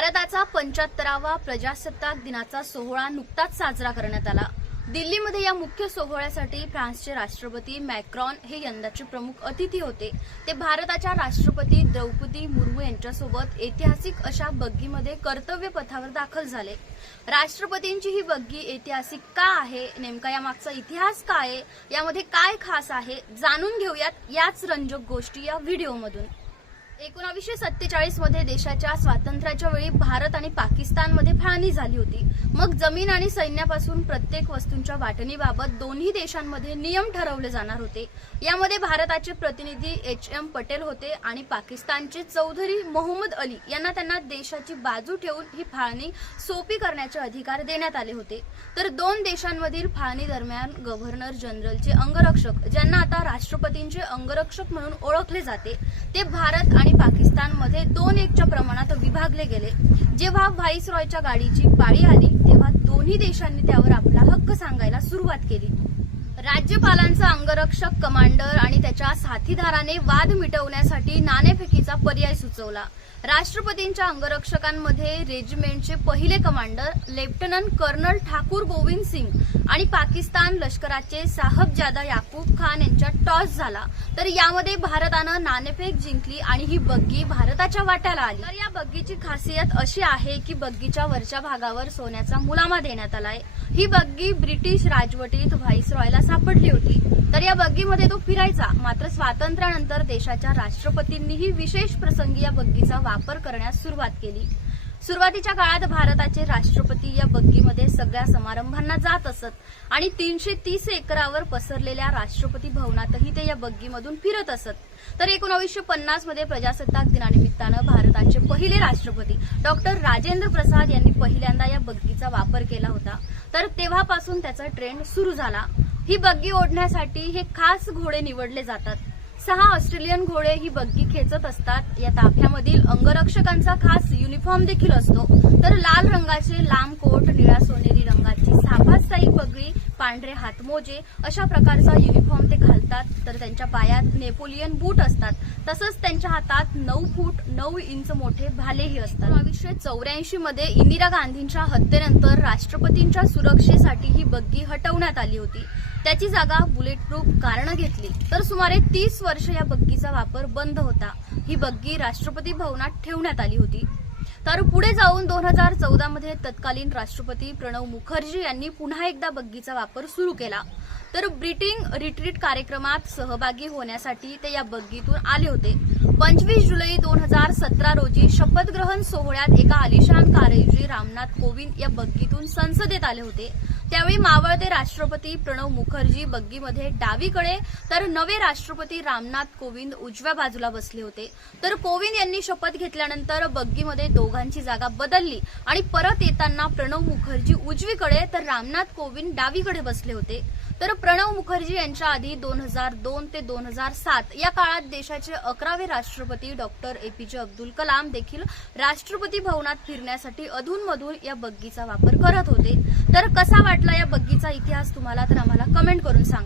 भारताचा पंच्याहत्तरावा प्रजासत्ताक दिनाचा सोहळा नुकताच साजरा करण्यात आला. दिल्लीमध्ये या मुख्य सोहळ्यासाठी फ्रान्सचे राष्ट्रपती मॅक्रॉन हे यंदाचे प्रमुख अतिथी होते. ते भारताच्या राष्ट्रपती द्रौपदी मुर्मू यांच्यासोबत ऐतिहासिक अशा बग्गीमध्ये कर्तव्य पथावर दाखल झाले. राष्ट्रपतींची ही बग्गी ऐतिहासिक का आहे? नेमका यामागचा इतिहास काय आहे? यामध्ये काय खास आहे? जाणून घेऊयात याच रंजक गोष्टी या व्हिडिओमधून. एकोणावीसशे सत्तेचाळीसमध्ये देशाच्या स्वातंत्र्याच्या वेळी भारत आणि पाकिस्तानमध्ये फाळणी झाली होती. मग जमीन आणि सैन्यापासून प्रत्येक वस्तूंच्या वाटणीबाबत दोन्ही देशांमध्ये नियम ठरवले जाणार होते. यामध्ये भारताचे प्रतिनिधी एच. एम. पटेल होते आणि पाकिस्तानचे चौधरी मोहम्मद अली यांना त्यांना देशाची बाजू ठेवून ही फाळणी सोपी करण्याचे अधिकार देण्यात आले होते. तर दोन देशांमधील फाळणी दरम्यान गव्हर्नर जनरलचे अंगरक्षक ज्यांना आता राष्ट्रपतींचे अंगरक्षक म्हणून ओळखले जाते ते भारत आणि पाकिस्तानमध्ये दोन एकच्या प्रमाणात विभागले गेले. जेव्हा व्हाईस रॉयच्या गाडीची पाळी आली तेव्हा दोन्ही देशांनी त्यावर आपला हक्क सांगायला सुरुवात केली. राज्यपालांचा रक्षक कमांडर आणि त्याच्या साथीदाराने वाद मिटवण्यासाठी नाणेफेकीचा पर्याय सुचवला. राष्ट्रपतींच्या अंगरक्षकांमध्ये रेजिमेंटचे पहिले commander lieutenant colonel Thakur Govind Singh आणि पाकिस्तान लष्कराचे साहबजादा याकूब खान यांच्यात टॉस झाला. तर यामध्ये भारतानं नाणेफेक जिंकली आणि ही बग्गी भारताच्या वाट्याला आली. तर या बग्गीची खासियत अशी आहे की बग्गीच्या वरच्या भागावर सोन्याचा मुलामा देण्यात आलाय. ही बग्गी ब्रिटिश राजवटीत व्हाईसरॉयला सापडली होती. तर या बग्गीमध्ये तो फिरायचा. मात्र स्वातंत्र्यानंतर देशाच्या राष्ट्रपतींनीही विशेष प्रसंगी या बग्गीचा वापर करण्यास सुरुवात केली. सुरुवातीच्या काळात भारताचे राष्ट्रपती या बग्गीमध्ये सगळ्या समारंभांना जात असत आणि तीनशे तीस एकरावर पसरलेल्या राष्ट्रपती भवनातही ते या बग्गीमधून फिरत असत. तर एकोणावीसशे पन्नासमध्ये प्रजासत्ताक दिनानिमित्तानं भारताचे पहिले राष्ट्रपती डॉक्टर राजेंद्र प्रसाद यांनी पहिल्यांदा या बग्गीचा वापर केला होता. तर तेव्हापासून त्याचा ट्रेंड सुरू झाला. ही बग्गी ओढण्यासाठी हे खास घोडे निवडले जातात. सहा ऑस्ट्रेलियन घोडे ही बग्गी खेचत असतात. या ताफ्यामधील अंगरक्षकांचा खास युनिफॉर्म देखील असतो. तर लाल रंगाचे लांब कोट निळा सोनेरी रंगाची साफास्थायी पगडी पांढरे हातमोजे अशा प्रकारचा युनिफॉर्म ते घालतात. तर त्यांच्या पायात नेपोलियन बूट असतात. तसंच त्यांच्या हातात नऊ फूट नऊ इंच मोठे भालेही असतात. बावीसशे चौऱ्याऐंशी मध्ये इंदिरा गांधींच्या हत्येनंतर राष्ट्रपतींच्या सुरक्षेसाठी ही बग्गी हटवण्यात आली होती. त्याची जागा बुलेट प्रूफ कारणं घेतली. तर सुमारे तीस वर्ष या बग्गीचा वापर बंद होता. ही बग्गी राष्ट्रपती भवनात ठेवण्यात आली होती. तर पुढे जाऊन दोन हजार चौदा मध्ये तत्कालीन राष्ट्रपती प्रणव मुखर्जी यांनी पुन्हा एकदा बग्गीचा वापर सुरू केला. तर ब्रिटिंग रिट्रीट कार्यक्रमात सहभागी होण्यासाठी ते या बग्गीतून आले होते. पंचवीस जुलै दोन हजार सतरा रोजी शपथग्रहण सोहळ्यात एका आलिशान कारऐवजी रामनाथ कोविंद या बग्गीतून संसदेत आले होते. त्यावेळी मावळते राष्ट्रपती प्रणव मुखर्जी बग्गीमध्ये डावीकडे तर नवे राष्ट्रपती रामनाथ कोविंद उजव्या बाजूला बसले होते. तर कोविंद यांनी शपथ घेतल्यानंतर बग्गीमध्ये दोघांची जागा बदलली आणि परत येताना प्रणव मुखर्जी उजवीकडे तर रामनाथ कोविंद डावीकडे बसले होते. तर प्रणव मुखर्जी यांच्या आधी दोन हजार दोन ते दोन हजार सात या काळात देशाचे अकरावे राष्ट्रपती डॉक्टर एपीजे अब्दुल कलाम देखील राष्ट्रपती भवनात फिरण्यासाठी अधूनमधून या बग्गीचा वापर करत होते. तर कसा वाटला या बग्गीचा इतिहास तुम्हाला तर आम्हाला कमेंट करून सांगा.